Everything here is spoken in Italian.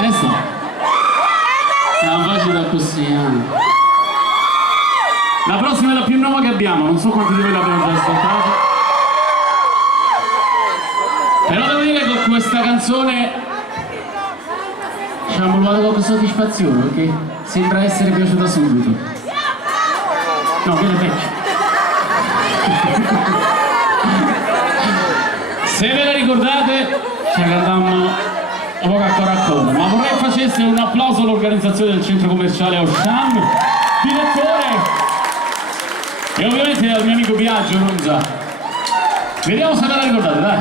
Adesso è una facile così, La prossima è la più nuova che abbiamo, non so quanti di voi l'abbiamo già ascoltata. Però devo dire che con questa canzone ci hanno provato con soddisfazione, perché sembra essere piaciuta subito. No, quello è vecchio. Se ve la ricordate, ci cantammo poco ancora a coda, ma vorrei facesse un applauso all'organizzazione del centro commerciale Auchan, direttore, e ovviamente al mio amico Biagio Ronza. Vediamo se ve la ricordate, dai!